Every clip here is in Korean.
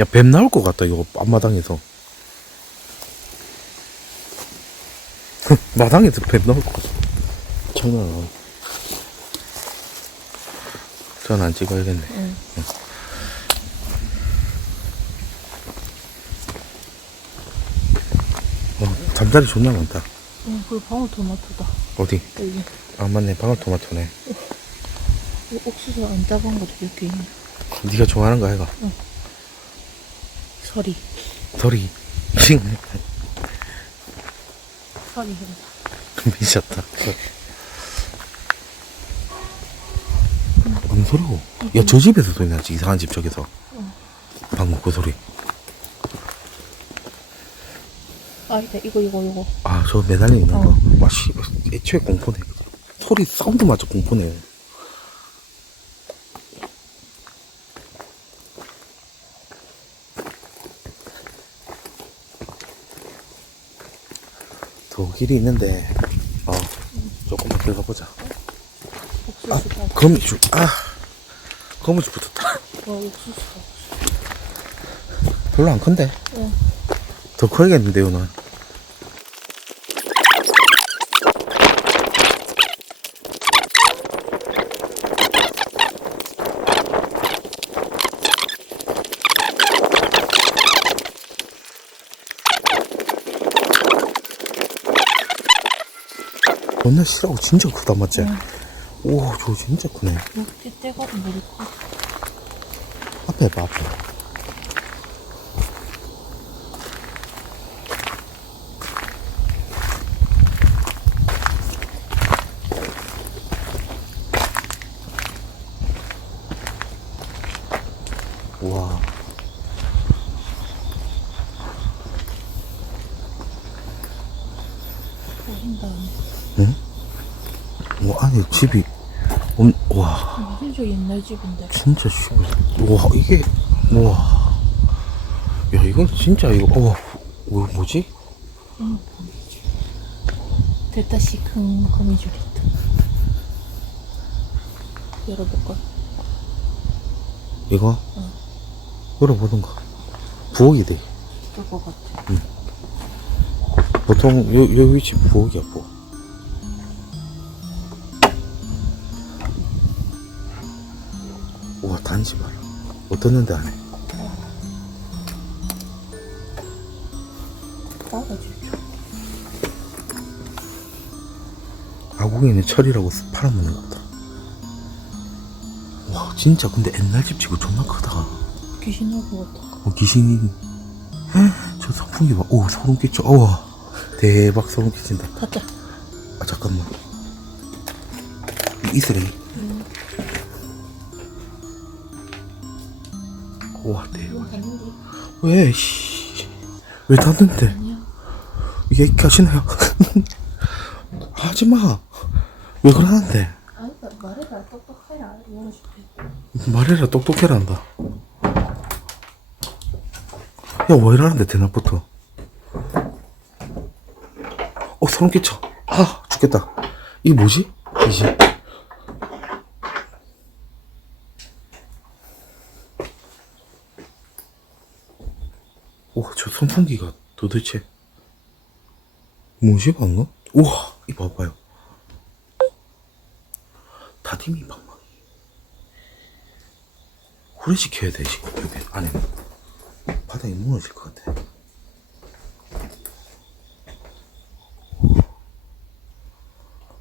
야, 뱀 나올 것 같다, 이거, 앞마당에서. 마당에서 뱀 나올 것 같아. 장난 아니야. 전안 찍어야겠네. 응. 어, 잠자리 존나 많다. 응, 그 방울토마토다. 어디? 여기. 아, 맞네. 방울토마토네. 이 옥수수 안 따본 것도 몇 개 있네. 네가 좋아하는 거 아이가? 서리. 소리. 서리 해봐. 미쳤다. 뭔 소리고? 야, 저 집에서 소리 나지. 이상한 집 저기서. 방금 그 소리. 아, 이거, 이거, 이거. 아, 저 매달려 있는 어. 거. 와, 씨, 애초에 공포네. 소리, 사운드 마저 공포네. 더 길이 있는데, 어, 조금만 들어가 보자. 아. 거미줄, 아, 거미줄 붙었다. 와, 옥수수가. 별로 안 큰데? 응. 더 커야겠는데요, 넌. 존나 싫어하고 진짜 크다, 맞지? 응. 오, 저 진짜 크네. 이렇게 떼가도 커. 앞에 봐, 앞에. 우와. 보인다. 와, 안에 집이, 엄, 와, 진짜 옛날 집인데. 진짜 씨. 와, 이게, 와. 야, 이건 진짜 이거, 어, 뭐, 뭐지? 응. 됐다시 큰 거미줄 있다. 열어볼까? 이거? 응. 열어보던가. 부엌이 돼. 그럴 것 같아. 보통, 요, 요 위치 부엌이야, 부엌. 단지 봐라. 어떻는데 안 해? 아궁이는 철이라고 팔아먹는 것 같다. 와, 진짜 근데 옛날 집 치고 존나 크다. 귀신 것 같아. 어, 귀신이. 헉, 저 선풍기 봐. 오, 소름 끼쳐. 우와. 대박 소름 끼친다. 가자. 아, 잠깐만. 있으래. 응. 와, 대박. 왜, 씨. 왜 닫는데? 아니야. 이게 가시나요? 하지 마. 왜 그러는데? 말해라. 똑똑해라. 말해라 똑똑해라 한다. 야, 왜 이러는데, 대낮부터? 어, 소름 끼쳐. 아, 죽겠다. 이게 뭐지? 이 지. 와, 저 선풍기가 도대체 뭐지, 방금? 우와, 이 봐봐요. 다디미 방망이. 후레시켜야 돼, 지금, 여기 안에는. 바닥이 무너질 것 같아.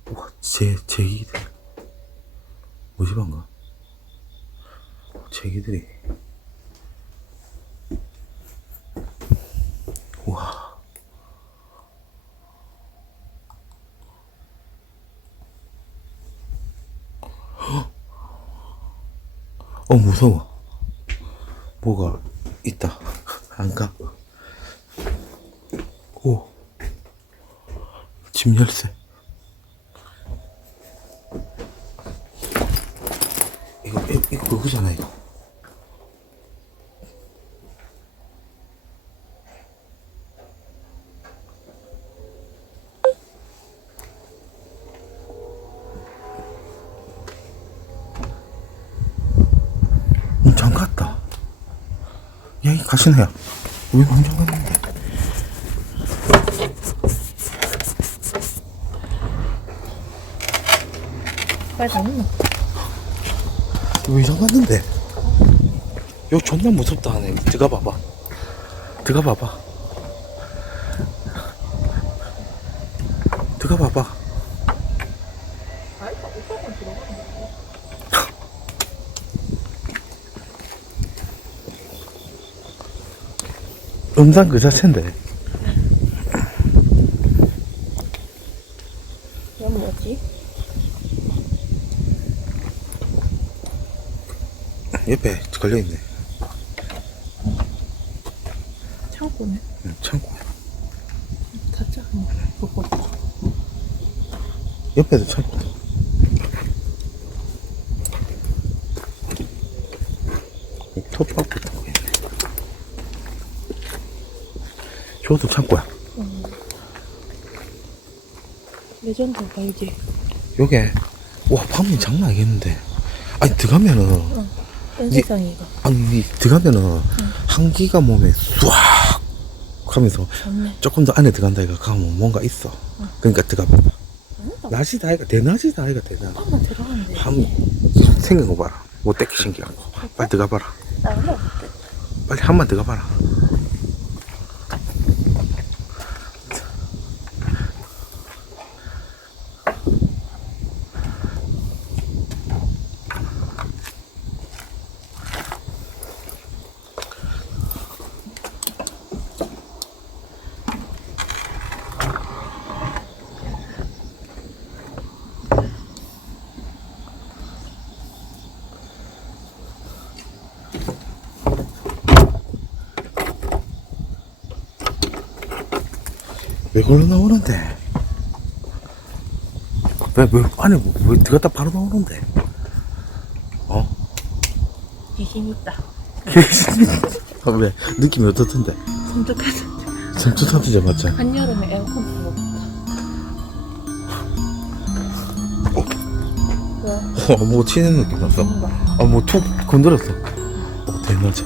우와, 제, 제기들. 뭐지, 방금? 제기들이. 우와. 어, 무서워. 뭐가 있다. 안 가. 오. 집 열쇠. 이거, 이거 그거잖아, 이거. 문 잠갔다. 야, 이 가시나야. 왜 혼자 갔는데? 빨리 다녔나? 왜 이상 갔는데? 요 존나 무섭다 하네. 들어가 봐봐. 들어가 봐봐. 들어가 봐봐. 아이가 오빠만 들어가는 음상 그 자체인데. 이건 뭐지? 옆에 걸려있네. 창고네. 응, 창고. 가자. 그거. 옆에도 창고. 이 톱밥 같은 거 있네. 저것도 창고야. 레전드 알지? 요게, 와, 밤이 장난 아니겠는데. 아니, 들어가면은, 연세상이가. 아니, 들어가면은, 한기가 몸에 쏴 하면서 맞네. 조금 더 안에 들어간다 이가 가면 뭔가 있어. 그러니까 들어가 봐봐. 낮이다 아이가 대낮이다 아이가 대낮. 오빠만 들어가는데. 밤 생긴 거 봐라. 못 떼기 신기하고. 빨리 들어가 봐라. 나. 빨리 한 번 들어가 봐라. 왜 걸로 나오는데? 왜, 왜, 안에 뭐, 왜 들어갔다 바로 나오는데? 어? 귀신 있다. 아, 왜? 느낌이 어떻던데? 섬뜩하다. 섬찟한데 맞죠? 한여름에 에어컨. 왜? 어, 뭐 치는 느낌 났어. 아, 뭐 툭 건드렸어. 어, 대낮에.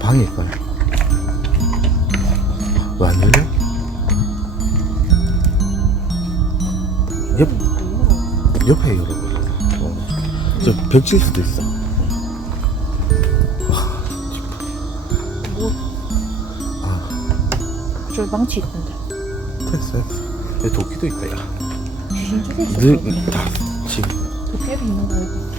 방에 있까요? 왜 안 열려? 옆, 옆에 열어버려. 어. 저 벽질 수도 있어. 뭐. 아. 저 망치 있던데. 됐어, 됐어. 여기 도끼도 있다, 야. 귀신 죽일 수 늘. 다, 지금. 도깨비 있는 거 알고.